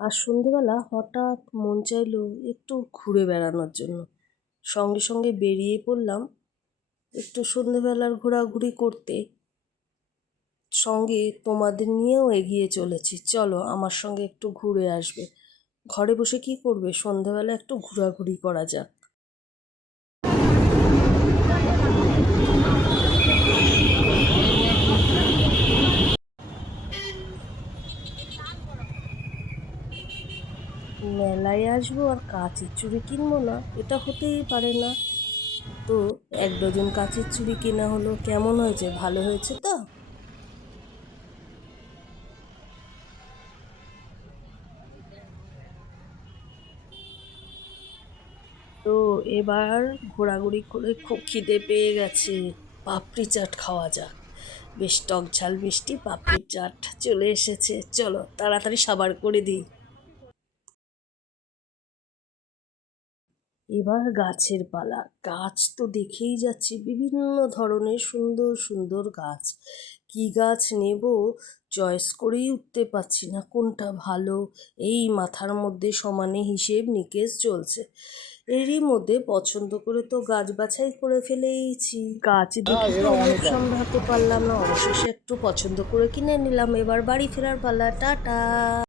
আর সন্ধেবেলা হঠাৎ মন চাইলো একটু ঘুরে বেড়ানোর জন্য। সঙ্গে সঙ্গে বেরিয়ে পড়লাম একটু সন্ধেবেলার ঘোরাঘুরি করতে। সঙ্গে তোমাদের নিয়েও এগিয়ে চলেছি, চলো আমার সঙ্গে একটু ঘুরে আসবে। ঘরে বসে কি করবে, সন্ধেবেলা একটু ঘোরাঘুরি করা যাক। মেলায় আসবো আর কাচের চুড়ি কিনবো না, এটা হতেই পারে না। তো 1 ডজন কাচের চুড়ি কেনা হলো। কেমন হয়েছে, ভালো হয়েছে তো? তো এবার ঘোরাঘুরি করে খুব খিদে পেয়ে গেছে, পাপড়ি চাট খাওয়া যাক। বেশ টক ঝাল মিষ্টি পাপড়ি চাট চলে এসেছে, চলো তাড়াতাড়ি সাবার করে দিই। এবার গাছের পালা। গাছ তো দেখেই যাচ্ছি, বিভিন্ন ধরনের সুন্দর সুন্দর গাছ। কি গাছ নেব চয়েস করেই উঠতে পারছি না, কোনটা ভালো। এই মাথার মধ্যে সমানে হিসেব নিকেশ চলছে। এরই মধ্যে পছন্দ করে তো গাছ বাছাই করে ফেলেইছি। গাছ দেখে তো লোভ সামলাতে পারলাম না, অবশেষে একটু পছন্দ করে কিনে নিলাম। এবার বাড়ি ফেরার পালা, টাটা।